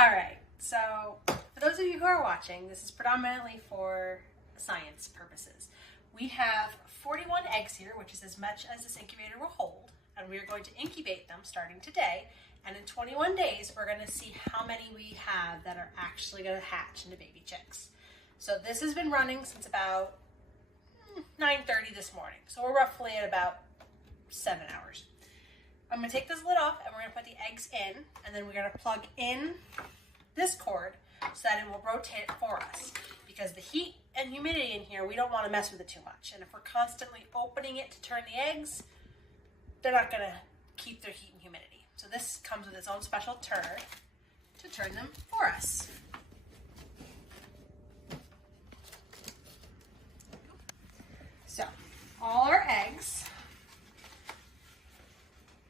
All right, so for those of you who are watching, this is predominantly for science purposes. We have 41 eggs here, which is as much as this incubator will hold, and we are going to incubate them starting today. And in 21 days, we're going to see how many we have that are actually going to hatch into baby chicks. So this has been running since about 9:30 this morning. So we're roughly at about 7 hours. I'm going to take this lid off and we're going to put the eggs in, and then we're going to plug in this cord so that it will rotate it for us. Because the heat and humidity in here, we don't want to mess with it too much. And if we're constantly opening it to turn the eggs, they're not going to keep their heat and humidity. So this comes with its own special turner to turn them for us. So all our eggs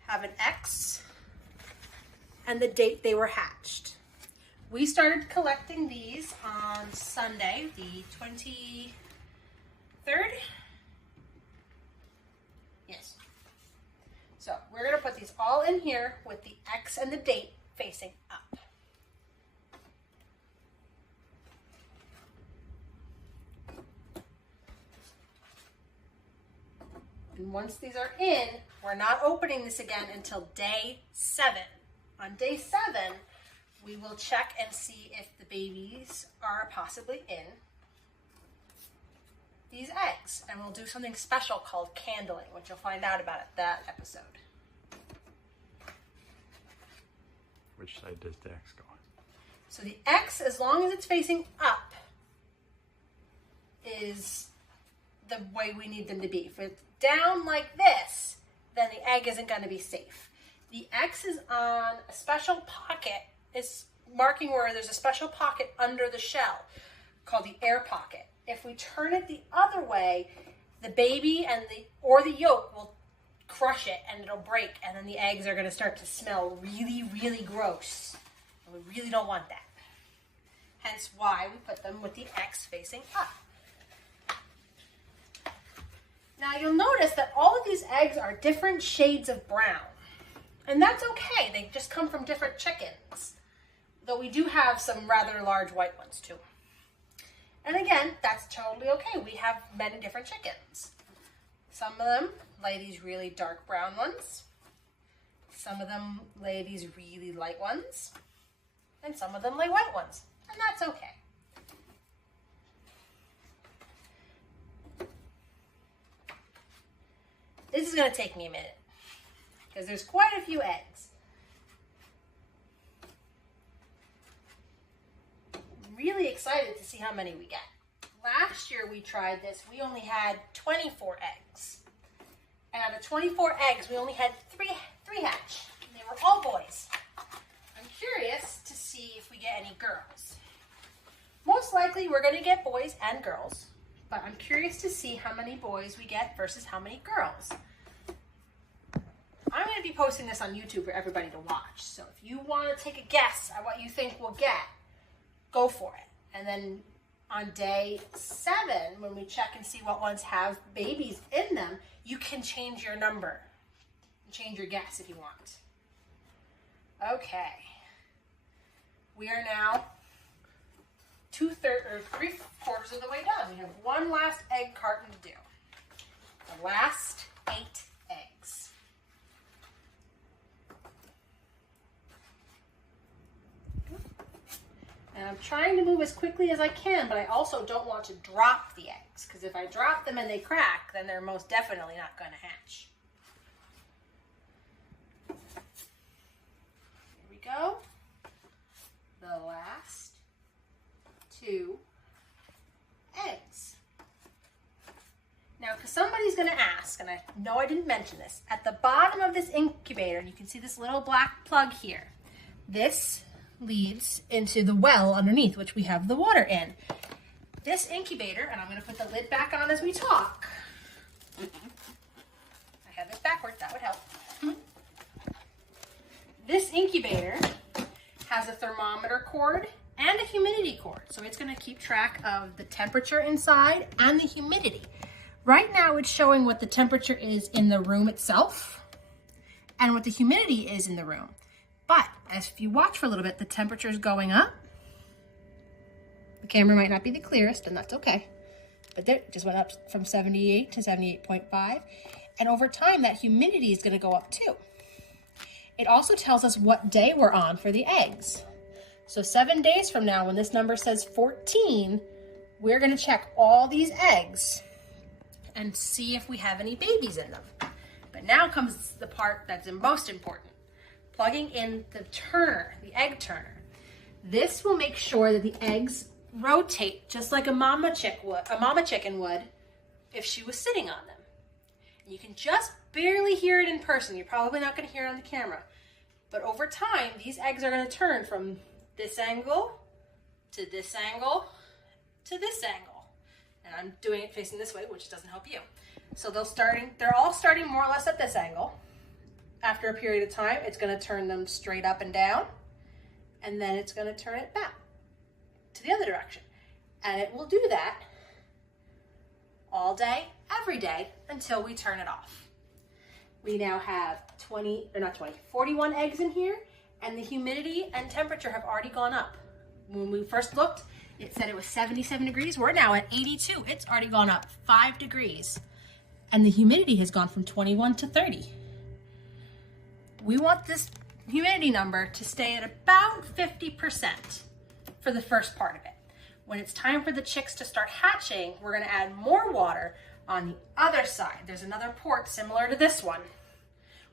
have an X and the date they were hatched. We started collecting these on Sunday, the 23rd. Yes. So we're going to put these all in here with the X and the date facing up. And once these are in, we're not opening this again until day 7. On day 7, we will check and see if the babies are possibly in these eggs. And we'll do something special called candling, which you'll find out about at that episode. Which side does the X go on? So the X, as long as it's facing up, is the way we need them to be. If it's down like this, then the egg isn't going to be safe. The X is on a special pocket. It's marking where there's a special pocket under the shell called the air pocket. If we turn it the other way, the baby and the yolk will crush it and it'll break, and then the eggs are going to start to smell really, really gross. And we really don't want that. Hence why we put them with the X facing up. Now you'll notice that all of these eggs are different shades of brown. And that's okay. They just come from different chickens. Though we do have some rather large white ones too. And again, that's totally okay. We have many different chickens. Some of them lay these really dark brown ones. Some of them lay these really light ones. And some of them lay white ones. And that's okay. This is going to take me a minute because there's quite a few eggs. I'm really excited to see how many we get. Last year we tried this, we only had 24 eggs. And out of 24 eggs, we only had three hatch. And they were all boys. I'm curious to see if we get any girls. Most likely we're going to get boys and girls. But I'm curious to see how many boys we get versus how many girls. I'm going to be posting this on YouTube for everybody to watch. So if you want to take a guess at what you think we'll get, go for it. And then on day 7, when we check and see what ones have babies in them, you can change your number. Change your guess if you want. Okay. We are now 3/4 of the way done. We have one last egg carton to do. The last 8 eggs. And I'm trying to move as quickly as I can, but I also don't want to drop the eggs, because if I drop them and they crack, then they're most definitely not going to hatch. Here we go. The last 2 eggs. Now, because somebody's going to ask, and I know I didn't mention this, at the bottom of this incubator, you can see this little black plug here. This leads into the well underneath, which we have the water in. This incubator, and I'm going to put the lid back on as we talk. I have this backwards, that would help. This incubator has a thermometer cord and a humidity cord. So it's going to keep track of the temperature inside and the humidity. Right now it's showing what the temperature is in the room itself and what the humidity is in the room. But If you watch for a little bit, the temperature is going up. The camera might not be the clearest, and that's okay. But it just went up from 78 to 78.5. And over time, that humidity is going to go up too. It also tells us what day we're on for the eggs. So 7 days from now, when this number says 14, we're going to check all these eggs and see if we have any babies in them. But now comes the part that's the most important. Plugging in the turner, the egg turner. This will make sure that the eggs rotate just like a mama chicken would if she was sitting on them. And you can just barely hear it in person. You're probably not going to hear it on the camera. But over time, these eggs are going to turn from this angle to this angle to this angle. And I'm doing it facing this way, which doesn't help you. So they're all starting more or less at this angle. After a period of time, it's going to turn them straight up and down, and then it's going to turn it back to the other direction. And it will do that all day, every day, until we turn it off. We now have 41 eggs in here, and the humidity and temperature have already gone up. When we first looked, it said it was 77 degrees. We're now at 82. It's already gone up 5 degrees. And the humidity has gone from 21 to 30. We want this humidity number to stay at about 50% for the first part of it. When it's time for the chicks to start hatching, we're going to add more water on the other side. There's another port similar to this one.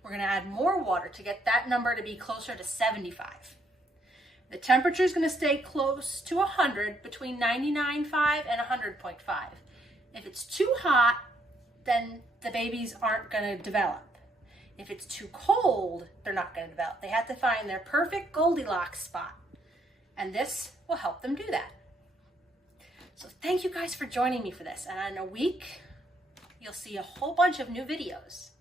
We're going to add more water to get that number to be closer to 75. The temperature is going to stay close to 100, between 99.5 and 100.5. If it's too hot, then the babies aren't going to develop. If it's too cold, they're not going to develop. They have to find their perfect Goldilocks spot. And this will help them do that. So thank you guys for joining me for this. And in a week, you'll see a whole bunch of new videos.